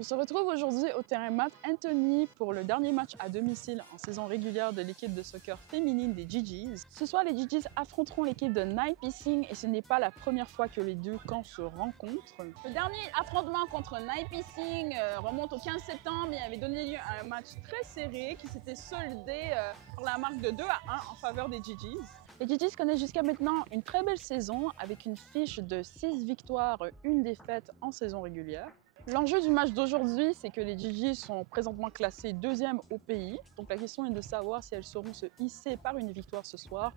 On se retrouve aujourd'hui au terrain Matt Anthony pour le dernier match à domicile en saison régulière de l'équipe de soccer féminine des GGs. Ce soir, les GGs affronteront l'équipe de Night Pissing et ce n'est pas la première fois que les deux camps se rencontrent. Le dernier affrontement contre Night Pissing remonte au 15 septembre et avait donné lieu à un match très serré qui s'était soldé par la marque de 2-1 en faveur des GGs. Les GGs connaissent jusqu'à maintenant une très belle saison avec une fiche de 6 victoires, 1 défaite en saison régulière. L'enjeu du match d'aujourd'hui, c'est que les GGs sont présentement classées 2e au pays. Donc la question est de savoir si elles sauront se hisser par une victoire ce soir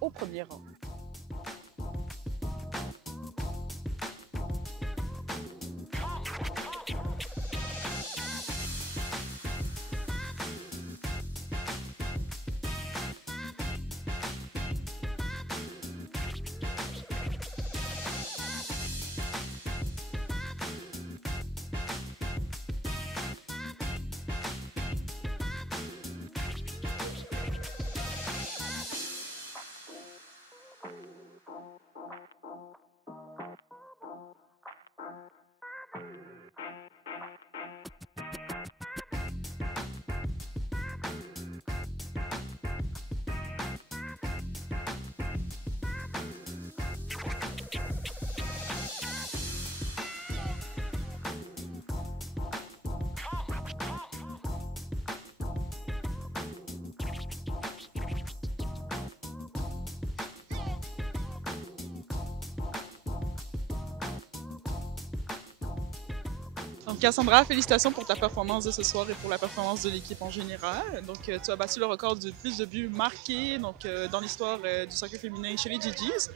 au premier rang. Donc Cassandra, félicitations pour ta performance de ce soir et pour la performance de l'équipe en général. Donc tu as battu le record du plus de buts marqués dans l'histoire du soccer féminin chez les GGs.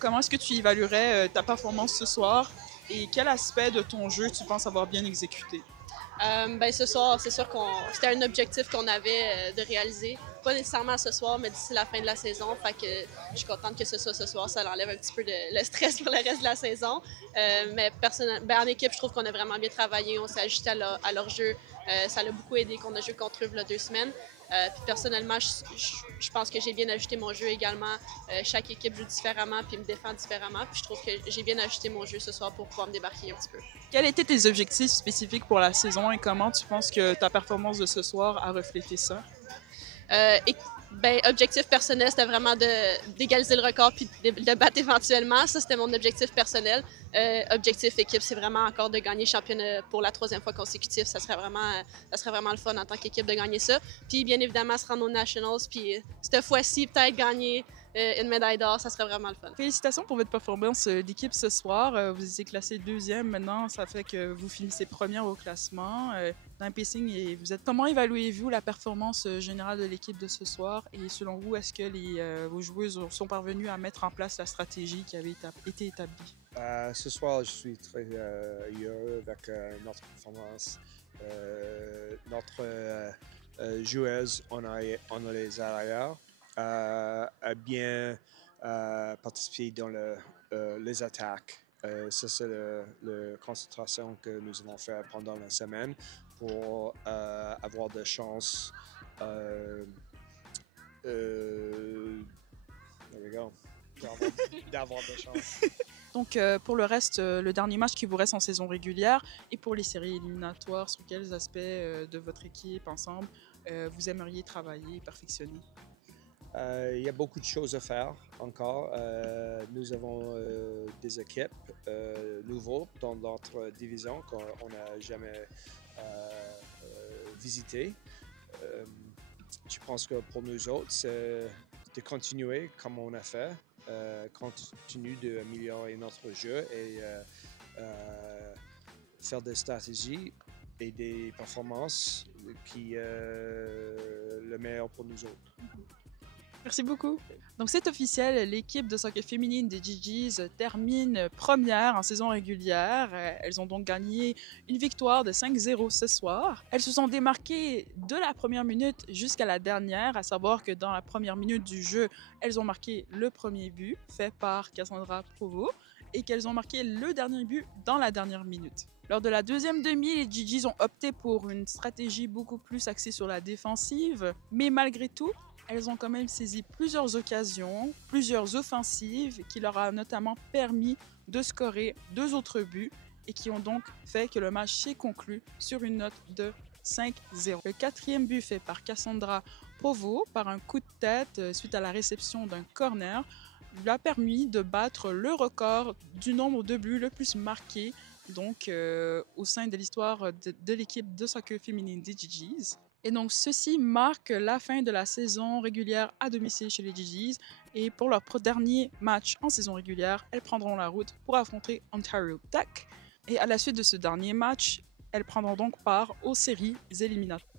Comment est-ce que tu évaluerais ta performance ce soir et quel aspect de ton jeu tu penses avoir bien exécuté? Ce soir, c'est sûr que c'était un objectif qu'on avait de réaliser. Pas nécessairement ce soir, mais d'ici la fin de la saison. Fait que je suis contente que ce soit ce soir. Ça enlève un petit peu le stress pour le reste de la saison. Mais en équipe, je trouve qu'on a vraiment bien travaillé. On s'est ajusté à leur jeu. Ça a beaucoup aidé qu'on a joué contre eux il y a 2 semaines. Puis personnellement, je pense que j'ai bien ajusté mon jeu également. Chaque équipe joue différemment puis me défend différemment. Puis je trouve que j'ai bien ajusté mon jeu ce soir pour pouvoir me débarquer un petit peu. Quels étaient tes objectifs spécifiques pour la saison et comment tu penses que ta performance de ce soir a reflété ça? Objectif personnel, c'était vraiment d'égaliser le record puis de battre éventuellement. Ça, c'était mon objectif personnel. Objectif équipe, c'est vraiment encore de gagner championnat pour la 3e fois consécutive. Ça serait vraiment le fun en tant qu'équipe de gagner ça. Puis bien évidemment, se rendre aux Nationals. Puis cette fois-ci, peut-être gagner une médaille d'or, ça serait vraiment le fun. Félicitations pour votre performance d'équipe ce soir. Vous étiez classé 2e maintenant, ça fait que vous finissez première au classement. Dans le pacing, et comment évaluez-vous la performance générale de l'équipe de ce soir? Et selon vous, est-ce que vos joueuses sont parvenues à mettre en place la stratégie qui avait été établie? Ce soir, je suis très heureux avec notre performance. Notre joueuse, on a les arrières, a bien participé dans les attaques. Ça, c'est la concentration que nous avons fait pendant la semaine pour avoir de chances. D'avoir de chance. Donc, pour le reste, le dernier match qui vous reste en saison régulière et pour les séries éliminatoires, sur quels aspects de votre équipe ensemble vous aimeriez travailler et perfectionner? Il y a beaucoup de choses à faire encore. Nous avons des équipes nouveaux dans notre division qu'on n'a jamais visitées. Je pense que pour nous autres, c'est de continuer comme on a fait, continuer d'améliorer notre jeu et faire des stratégies et des performances qui le meilleur pour nous autres. Merci beaucoup. Donc c'est officiel, l'équipe de soccer féminine des GGs termine première en saison régulière. Elles ont donc gagné une victoire de 5-0 ce soir. Elles se sont démarquées de la première minute jusqu'à la dernière, à savoir que dans la première minute du jeu, elles ont marqué le premier but fait par Cassandra Provost et qu'elles ont marqué le dernier but dans la dernière minute. Lors de la deuxième demi, les GGs ont opté pour une stratégie beaucoup plus axée sur la défensive, mais malgré tout, elles ont quand même saisi plusieurs occasions, plusieurs offensives qui leur a notamment permis de scorer 2 autres buts et qui ont donc fait que le match s'est conclu sur une note de 5-0. Le 4e but fait par Cassandra Provo par un coup de tête suite à la réception d'un corner lui a permis de battre le record du nombre de buts le plus marqué donc, au sein de l'histoire de l'équipe de soccer féminine des GGs. Et donc, ceci marque la fin de la saison régulière à domicile chez les GGs. Et pour leur dernier match en saison régulière, elles prendront la route pour affronter Ontario Tech. Et à la suite de ce dernier match, elles prendront donc part aux séries éliminatoires.